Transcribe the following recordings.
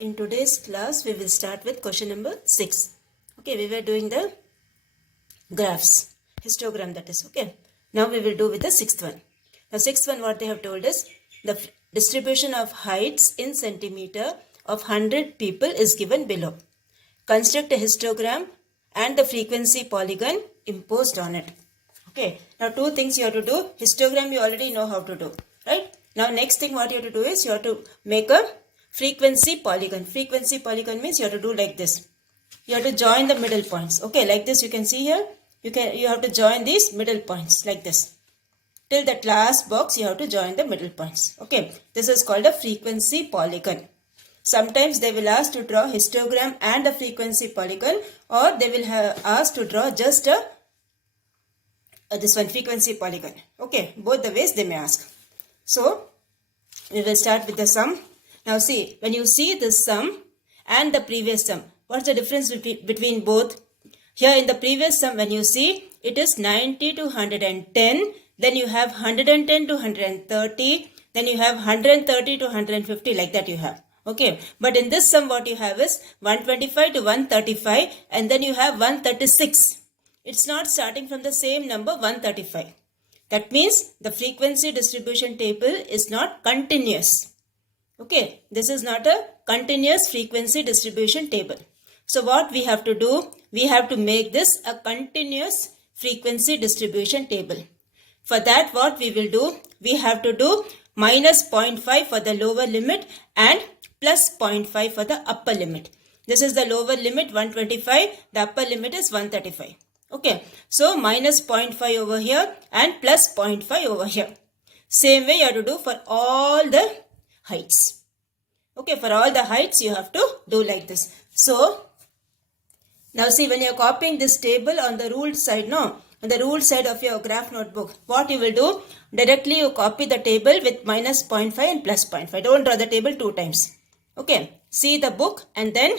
In today's class, we will start with question number 6. Okay, we were doing the graphs, histogram that is, okay. Now we will do with the sixth one. The sixth one, what they have told us, the distribution of heights in centimeter of 100 people is given below. Construct a histogram and the frequency polygon imposed on it. Okay, now two things you have to do. Histogram you already know how to do, right? Now next thing what you have to do is you have to make a frequency polygon. Frequency polygon means you have to do like this. You have to join the middle points. Okay, like this you can see here. You have to join these middle points like this. Till that last box you have to join the middle points. Okay, this is called a frequency polygon. Sometimes they will ask to draw histogram and a frequency polygon, or they will have asked to draw just a this one frequency polygon. Okay, both the ways they may ask. So we will start with the sum. Now see, when you see this sum and the previous sum, what's the difference between both? Here in the previous sum, when you see, it is 90 to 110, then you have 110 to 130, then you have 130 to 150, like that you have. Okay, but in this sum what you have is 125 to 135, and then you have 136. It's not starting from the same number 135. That means the frequency distribution table is not continuous. Okay, this is not a continuous frequency distribution table. So what we have to do, we have to make this a continuous frequency distribution table. For that what we will do, we have to do minus 0.5 for the lower limit and plus 0.5 for the upper limit. This is the lower limit 125, the upper limit is 135. Okay, so minus 0.5 over here and plus 0.5 over here. Same way you have to do for all the heights. Okay, for all the heights you have to do like this. So, now see, when you are copying this table on the ruled side, no, on the ruled side of your graph notebook, what you will do, directly you copy the table with minus 0.5 and plus 0.5. Don't draw the table two times. Okay, see the book, and then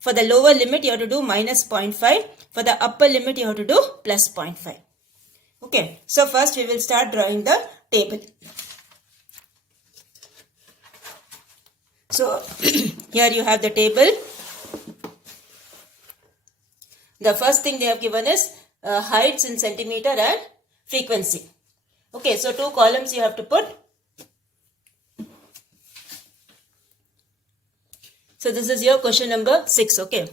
for the lower limit you have to do minus 0.5. For the upper limit you have to do plus 0.5. Okay, so first we will start drawing the table. So here you have the table. The first thing they have given is heights in centimeter and frequency. Okay, so two columns you have to put. So this is your question number 6. Okay,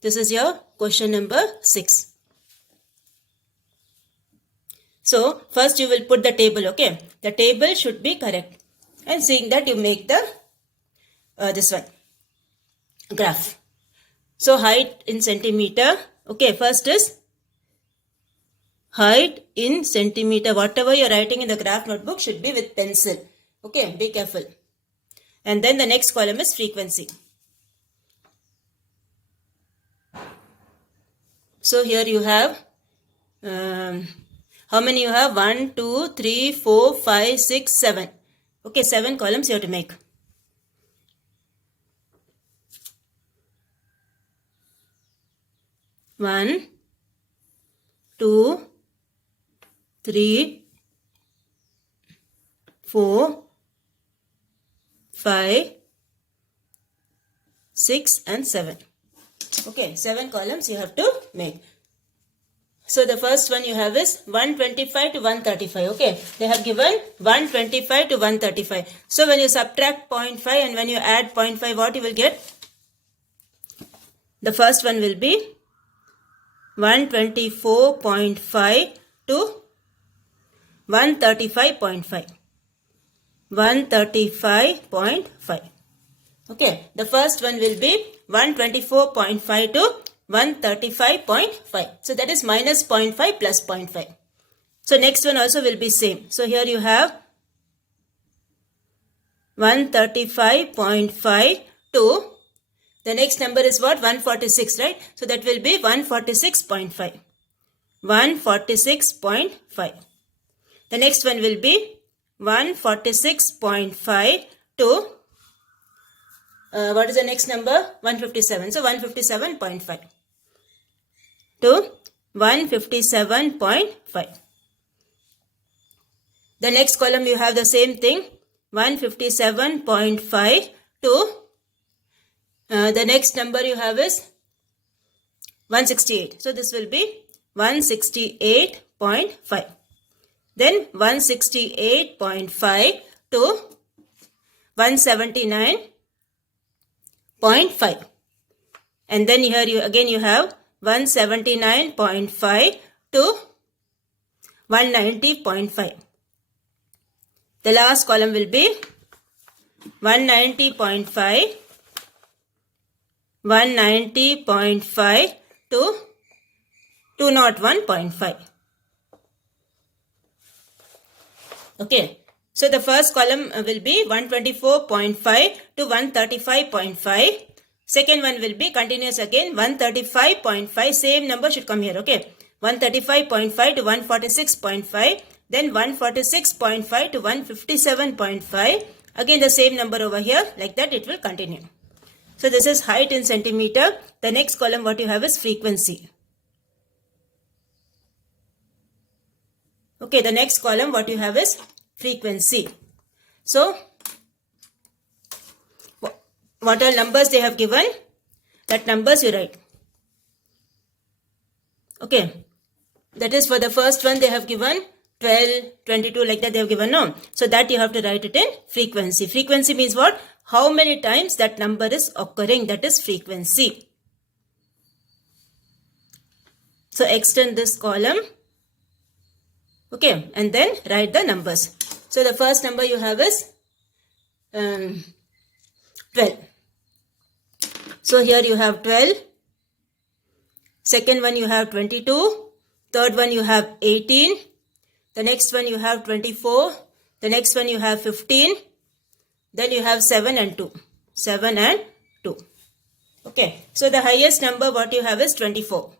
this is your question number 6. So first you will put the table. Okay, the table should be correct, and seeing that you make the this one graph. So height in centimeter. Okay, first is height in centimeter. Whatever you are writing in the graph notebook should be with pencil. Okay, be careful. And then the next column is frequency. So here you have how many you have? 1, 2, 3, 4, 5, 6, 7. Okay, 7 columns you have to make. One, 2, 3, 4, 5, 6 and 7. Okay, 7 columns you have to make. So the first one you have is 125 to 135. Okay, they have given 125 to 135. So when you subtract 0.5 and when you add 0.5, what you will get? The first one will be 124.5 to 135.5. 135.5. Okay, the first one will be 124.5 to 135.5. So that is minus 0.5 plus 0.5. So next one also will be same. So here you have 135.5 to the next number is what? 146, right? So that will be 146.5. 146.5. The next one will be 146.5 to what is the next number? 157. So 157.5 to 157.5. The next column you have the same thing, 157.5 to the next number you have is 168. So this will be 168.5. Then 168.5 to 179.5. And then here you have 179.5 to 190.5. The last column will be 190.5 to 201.5. Okay. So the first column will be 124.5 to 135.5. Second one will be continuous again, 135.5. Same number should come here. Okay. 135.5 to 146.5. Then 146.5 to 157.5. Again the same number over here. Like that it will continue. So this is height in centimeter. The next column what you have is frequency. Okay, the next column what you have is frequency. So what all numbers they have given, that numbers you write. Okay, that is for the first one they have given 12, 22 like that they have given, no. So that you have to write it in frequency. Frequency means what? How many times that number is occurring, that is frequency. So extend this column. Okay, and then write the numbers. So the first number you have is 12. So here you have 12. Second one you have 22. Third one you have 18. The next one you have 24. The next one you have 15. Then you have 7 and 2. 7 and 2. Okay, so the highest number what you have is 24.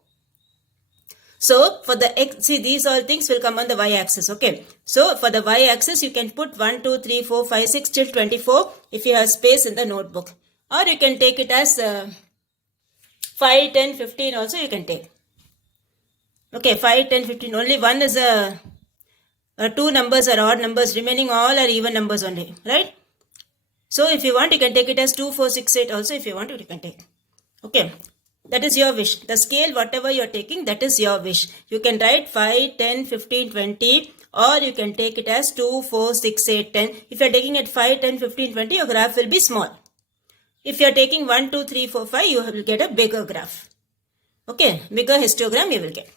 So for the x, see these all things will come on the y-axis. Okay. So for the y-axis you can put 1, 2, 3, 4, 5, 6 till 24 if you have space in the notebook. Or you can take it as 5, 10, 15 also you can take. Okay, 5, 10, 15. Only one is two numbers are odd numbers. Remaining all are even numbers only. Right. So if you want you can take it as 2, 4, 6, 8 also if you want you can take. Okay. That is your wish. The scale whatever you are taking, that is your wish. You can write 5, 10, 15, 20 or you can take it as 2, 4, 6, 8, 10. If you are taking it 5, 10, 15, 20, your graph will be small. If you are taking 1, 2, 3, 4, 5, you will get a bigger graph. Okay, bigger histogram you will get.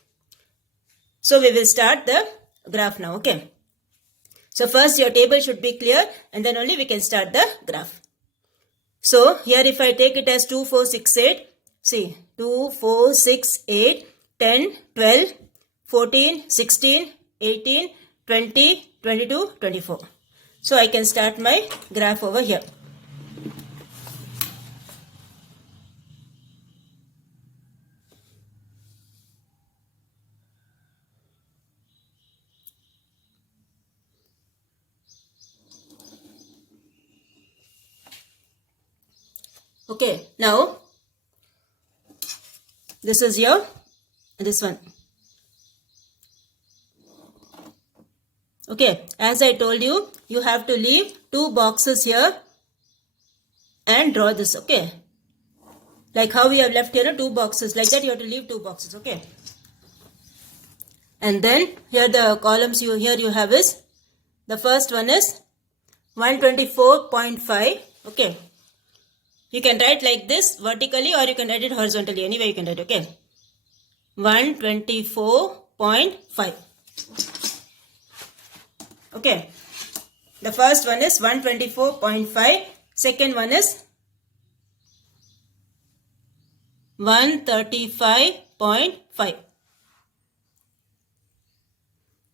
So we will start the graph now. Okay. So first your table should be clear and then only we can start the graph. So here if I take it as 2, 4, 6, 8. See, 2, 4, 6, 8, 10, 12, 14, 16, 18, 20, 22, 24. So I can start my graph over here. Okay, now this is your, this one. Okay, as I told you, you have to leave 2 boxes here and draw this, okay. Like how we have left here 2 boxes, like that you have to leave 2 boxes, okay. And then here the columns you have is, the first one is 124.5, okay. You can write like this vertically or you can write it horizontally. Anyway you can write, okay. 124.5. Okay. The first one is 124.5. Second one is 135.5.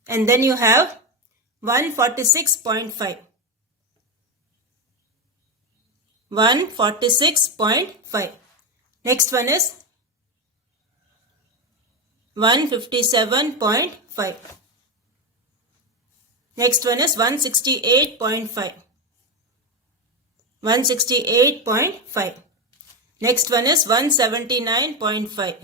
And then you have 146.5. 146.5. Next one is 157.5. Next one is 168.5. 168.5. Next one is 179.5.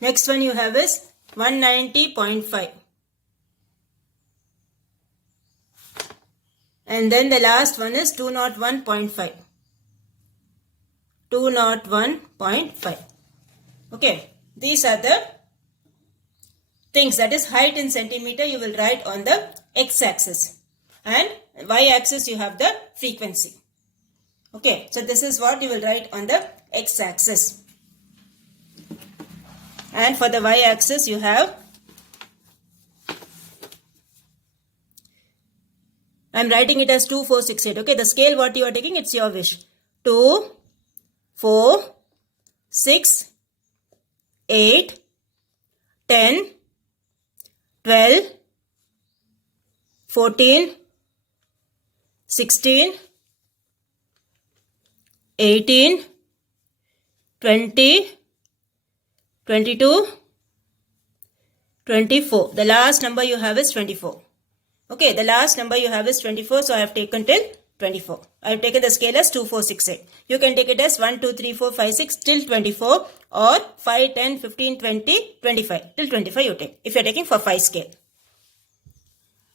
Next one you have is 190.5. And then the last one is 201.5. 201.5. Okay, these are the things, that is height in centimeter you will write on the x-axis, and y-axis you have the frequency. Okay, so this is what you will write on the x-axis, and for the y-axis you have, I am writing it as 2, 4, 6, 8. Okay, the scale what you are taking, it's your wish. 2, 4, 6, 8, 10, 12, 14, 16, 18, 20, 22, 24. The last number you have is 24. Okay, the last number you have is 24. So I have taken till 24. I have taken the scale as 2, 4, 6, 8. You can take it as 1, 2, 3, 4, 5, 6 till 24, or 5, 10, 15, 20, 25. Till 25 you take, if you are taking for 5 scale.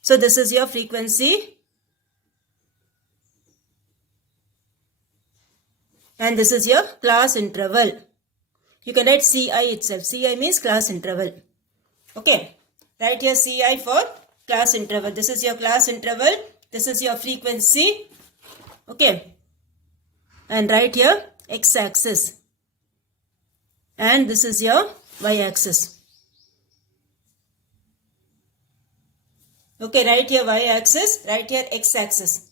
So this is your frequency. And this is your class interval. You can write CI itself. CI means class interval. Okay. Write here CI for class interval. This is your class interval. This is your frequency. Okay. And write here x-axis. And this is your y-axis. Okay, write here y-axis. Write here x-axis.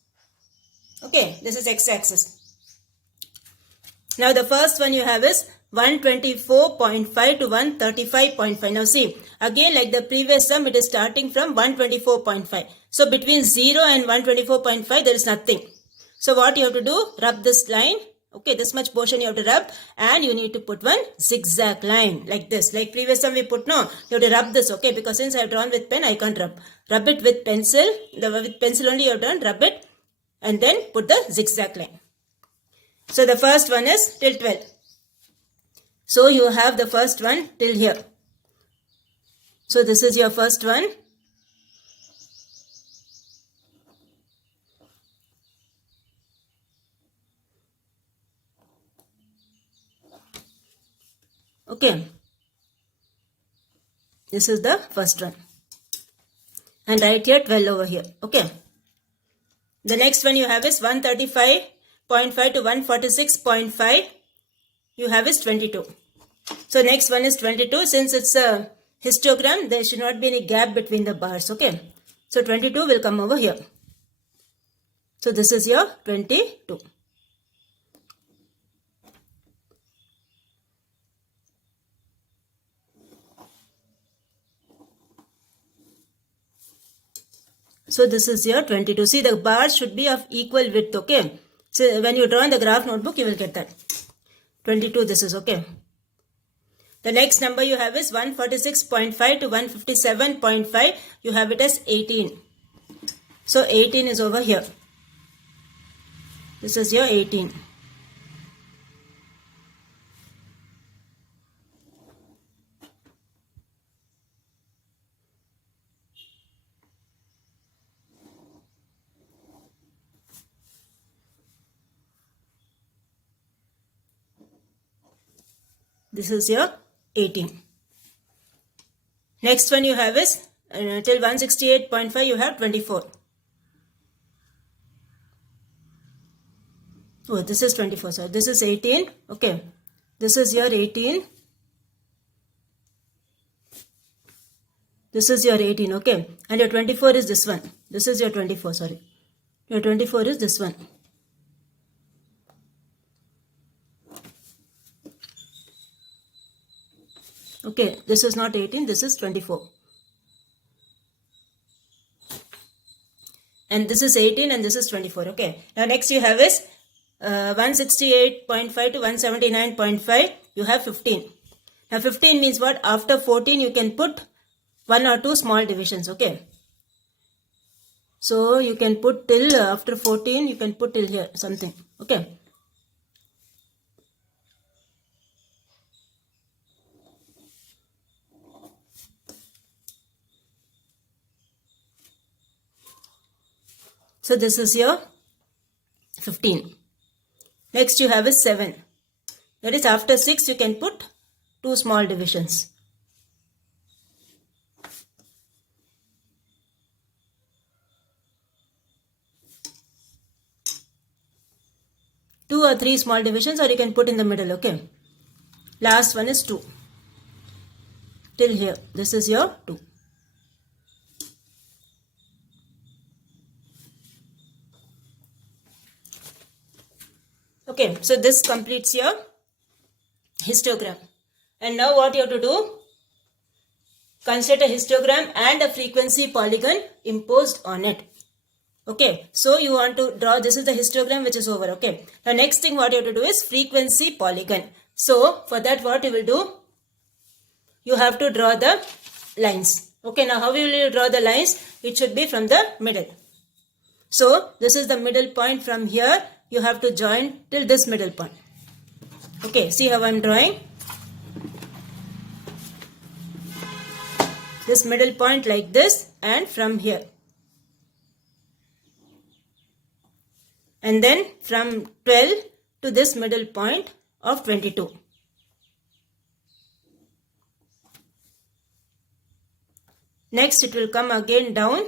Okay, this is x-axis. Now the first one you have is 124.5 to 135.5. Now see, again like the previous sum, it is starting from 124.5. So between 0 and 124.5 there is nothing. So what you have to do, rub this line. Okay, this much portion you have to rub, and you need to put one zigzag line like this. Like previous sum we put, no, you have to rub this. Okay, because since I have drawn with pen, I can't rub. Rub it with pencil. With pencil only you have done, rub it, and then put the zigzag line. So the first one is till 12. So you have the first one till here. So this is your first one. Okay. This is the first one. And write here 12 over here. Okay. The next one you have is 135.5 to 146.5. You have is 22. So next one is 22. Since it's a histogram, there should not be any gap between the bars. Okay. So 22 will come over here. So this is your 22. So this is your 22. See, the bars should be of equal width. Okay. So when you draw in the graph notebook, you will get that. 22 this is. Okay. The next number you have is 146.5 to 157.5. You have it as 18. So 18 is over here. This is your 18. This is your 18. Next one you have is till 168.5 you have 24. Oh, this is 24. So this is 18. Okay. This is your 18. This is your 18. Okay. And your 24 is this one. This is your 24. Sorry. Your 24 is this one. Okay, this is not 18, this is 24. And this is 18 and this is 24. Okay, now next you have is 168.5 to 179.5. You have 15. Now 15 means what? After 14 you can put 1 or 2 small divisions. Okay. So you can put till after 14 you can put till here something. Okay. So this is your 15. Next you have is 7. That is after 6 you can put 2 small divisions. Two or three small divisions, or you can put in the middle, okay. Last one is 2. Till here, this is your 2. Okay, so this completes your histogram. And now what you have to do? Consider a histogram and a frequency polygon imposed on it. Okay, so you want to draw, this is the histogram which is over, okay. The next thing what you have to do is frequency polygon. So, for that what you will do? You have to draw the lines. Okay, now how will you draw the lines? It should be from the middle. So, this is the middle point. From here, you have to join till this middle point. Okay, see how I am drawing? This middle point like this, and from here. And then from 12 to this middle point of 22. Next it will come again down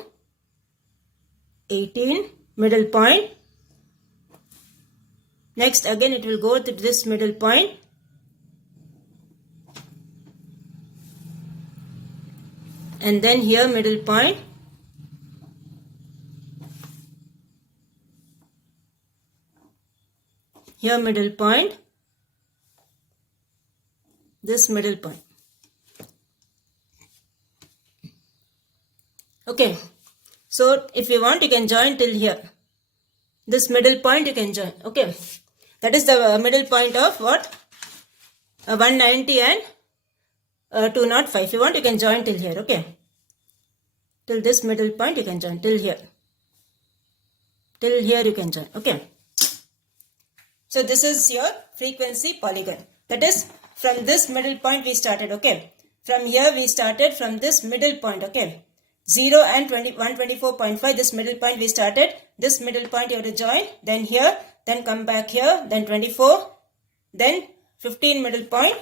18, middle point. Next again it will go to this middle point. And then here middle point. Here middle point. This middle point. Okay. So if you want you can join till here. This middle point you can join. Okay. That is the middle point of what? 190 and 205. If you want you can join till here. Okay. Till this middle point you can join. Till here. Till here you can join. Okay. So this is your frequency polygon. That is from this middle point we started. Okay. From here we started from this middle point. Okay. 0 and 124.5. This middle point we started. This middle point you have to join. Then here. Then come back here. Then 24. Then 15 middle point.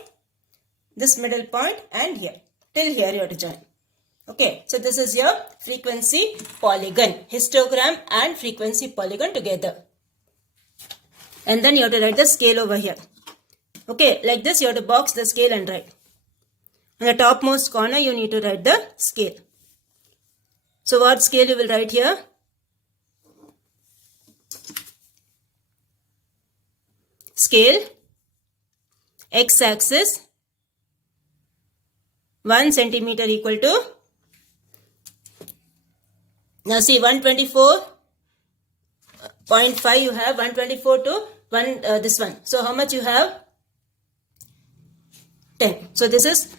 This middle point and here. Till here you have to join. Okay. So this is your frequency polygon. Histogram and frequency polygon together. And then you have to write the scale over here. Okay, like this you have to box the scale and write. On the topmost corner you need to write the scale. So what scale you will write here? Scale, x-axis, 1 centimeter equal to, now see 124.5 you have, 124 to 1 this one. So how much you have? 10. So this is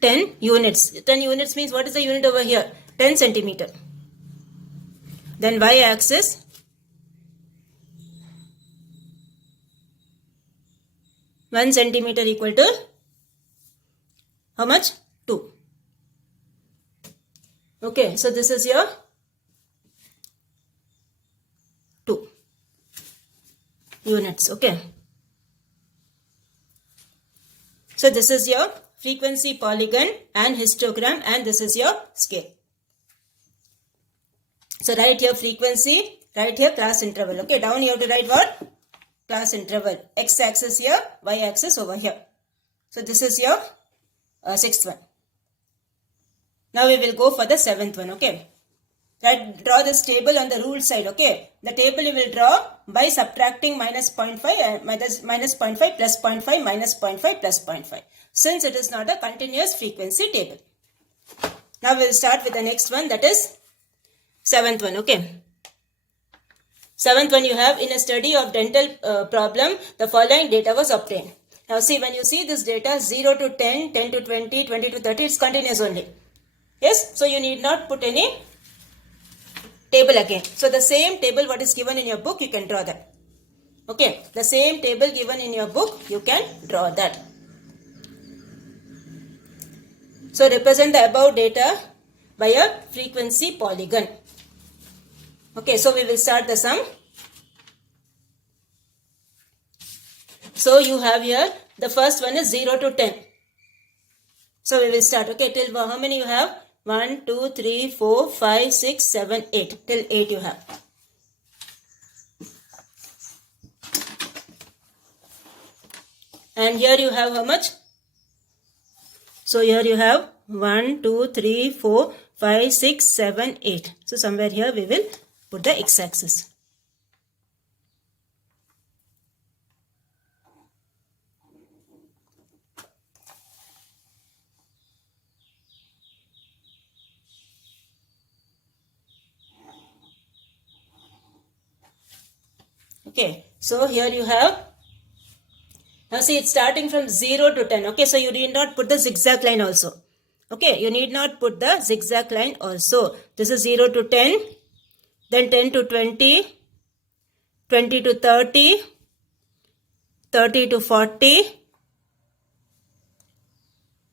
10 units. 10 units means what is the unit over here? 10 centimeter. Then y-axis, 1 centimeter equal to how much? 2. Okay, so this is your 2 units. Okay. So this is your frequency polygon and histogram, and this is your scale. So write here frequency, write here class interval. Okay, down you have to write what? Class interval. X-axis here, y-axis over here. So this is your 6th one. Now we will go for the 7th one. Okay. Draw this table on the rule side. Okay. The table you will draw by subtracting minus 0.5 and minus 0.5 plus 0.5 minus 0.5 plus 0.5. Since it is not a continuous frequency table. Now we will start with the next one, that is 7th one. Okay. 7th one you have, in a study of dental problem, the following data was obtained. Now see, when you see this data 0 to 10, 10 to 20, 20 to 30, it's continuous only. Yes, so you need not put any table again. So the same table what is given in your book, you can draw that. Okay, the same table given in your book, you can draw that. So represent the above data by a frequency polygon. Okay, so we will start the sum. So you have here, the first one is 0 to 10. So we will start. Okay, till how many you have? 1, 2, 3, 4, 5, 6, 7, 8. Till 8 you have. And here you have how much? So here you have 1, 2, 3, 4, 5, 6, 7, 8. So somewhere here we will put the x-axis. Okay, so here you have, now see it's starting from 0 to 10. Okay, so you need not put the zigzag line also. Okay, you need not put the zigzag line also. This is 0 to 10, then 10 to 20, 20 to 30, 30 to 40,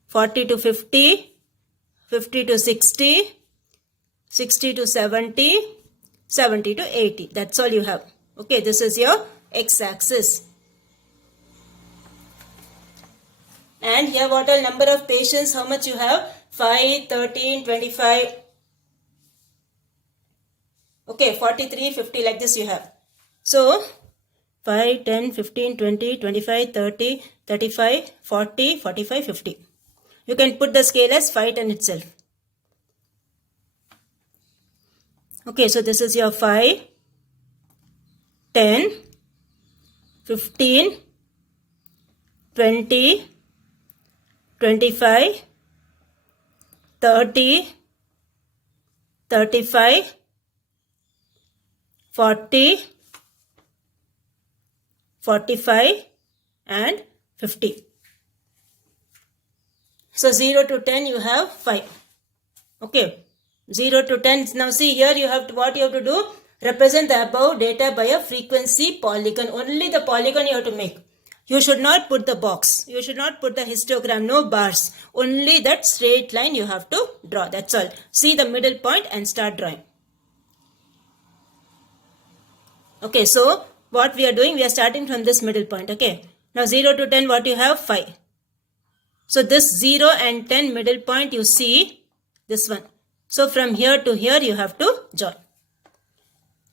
40 to 50, 50 to 60, 60 to 70, 70 to 80. That's all you have. Okay, this is your x-axis. And here what are number of patients, how much you have? 5, 13, 25. Okay, 43, 50 like this you have. So, 5, 10, 15, 20, 25, 30, 35, 40, 45, 50. You can put the scale as 5, 10 itself. Okay, so this is your 5, 10, 15, 20, 25, 30, 35, 40, 45 and 50. So 0 to 10 you have 5. Okay. 0 to 10. Now see here you have to, what you have to do? Represent the above data by a frequency polygon. Only the polygon you have to make. You should not put the box. You should not put the histogram. No bars. Only that straight line you have to draw. That's all. See the middle point and start drawing. Okay, so what we are doing? We are starting from this middle point. Okay. Now 0 to 10 what you have? 5. So this 0 and 10 middle point you see this one. So from here to here you have to join.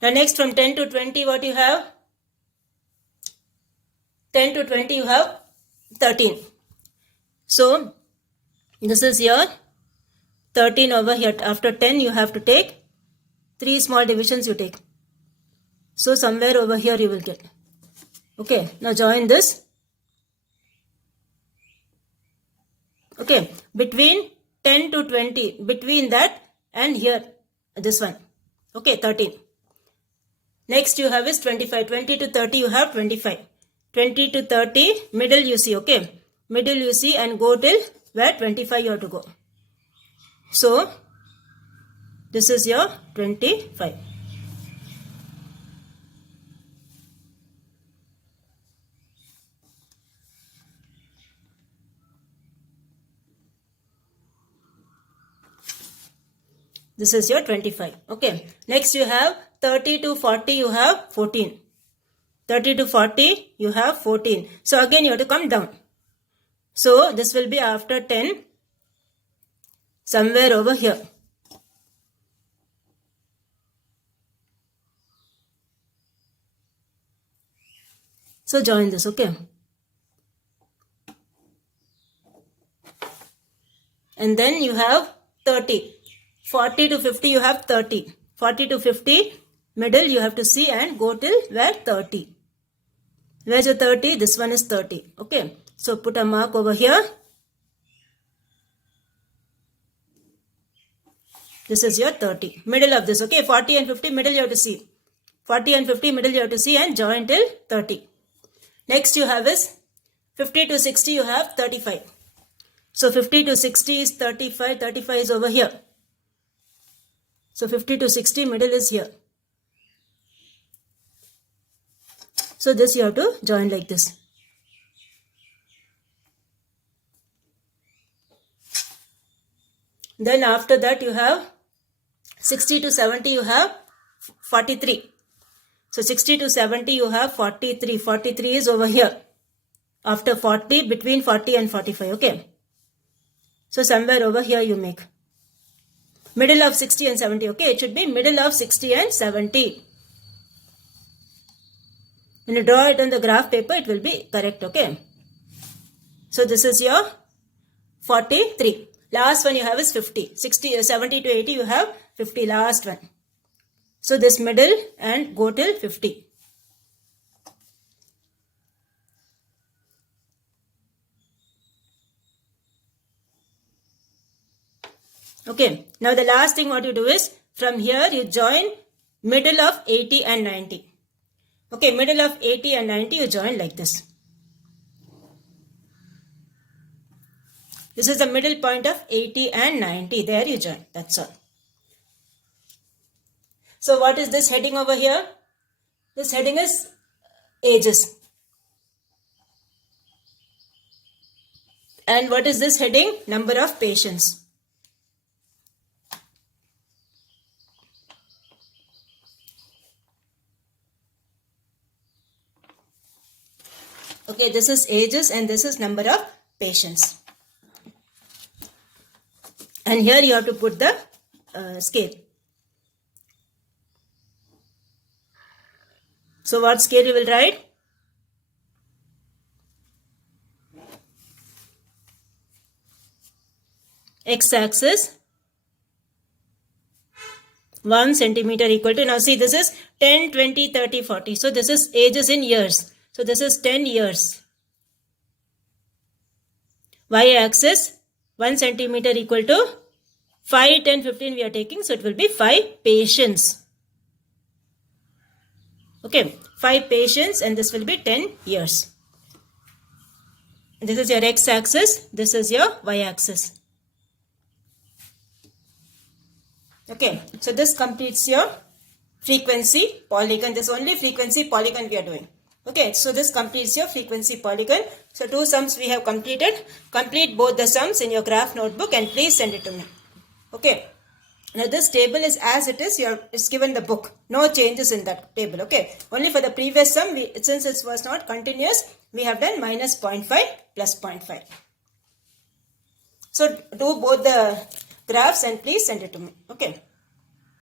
Now next from 10 to 20 what you have? 10 to 20 you have 13. So this is your 13 over here. After 10 you have to take 3 small divisions you take. So somewhere over here you will get. Okay, now join this. Okay, between 10 to 20, between that and here, this one. Okay, 13. Next you have is 25. 20 to 30 you have 25. 20 to 30, middle you see, okay. Middle you see and go till where 25 you have to go. So, this is your 25. This is your 25. Okay. Next you have 30 to 40 you have 14. 30 to 40 you have 14. So again you have to come down. So this will be after 10. Somewhere over here. So join this, okay. And then you have 30. 40 to 50 you have 30. 40 to 50 middle you have to see and go till where 30. Where's your 30? This one is 30. Okay. So put a mark over here. This is your 30. Middle of this. Okay. 40 and 50 middle you have to see. 40 and 50 middle you have to see and join till 30. Next you have is 50 to 60 you have 35. So 50 to 60 is 35. 35 is over here. So 50 to 60 middle is here. So this you have to join like this. Then after that you have 60 to 70 you have 43. So 60 to 70 you have 43. 43 is over here. After 40, between 40 and 45, okay. So somewhere over here you make. Middle of 60 and 70, okay. It should be middle of 60 and 70. When you draw it on the graph paper, it will be correct, okay. So this is your 43. Last one you have is 50. 60, 70 to 80 you have 50, last one. So this middle and go till 50. Okay, now the last thing what you do is, from here you join middle of 80 and 90. Okay, middle of 80 and 90 you join like this. This is the middle point of 80 and 90. There you join. That's all. So what is this heading over here? This heading is ages. And what is this heading? Number of patients. Okay, this is ages and this is number of patients. And here you have to put the scale. So what scale you will write? X-axis 1 centimeter equal to, now see this is 10, 20, 30, 40. So this is ages in years. So this is 10 years. Y-axis 1 centimeter equal to 5, 10, 15 we are taking. So it will be 5 patients. Okay, 5 patients and this will be 10 years. This is your x-axis. This is your y-axis. Okay, so this completes your frequency polygon. This only frequency polygon we are doing. Okay, so this completes your frequency polygon. So 2 sums we have completed. Complete both the sums in your graph notebook and please send it to me. Okay. Now this table is as it is. It's given the book. No changes in that table. Okay. Only for the previous sum, since it was not continuous, we have done minus 0.5 plus 0.5. So do both the graphs and please send it to me. Okay.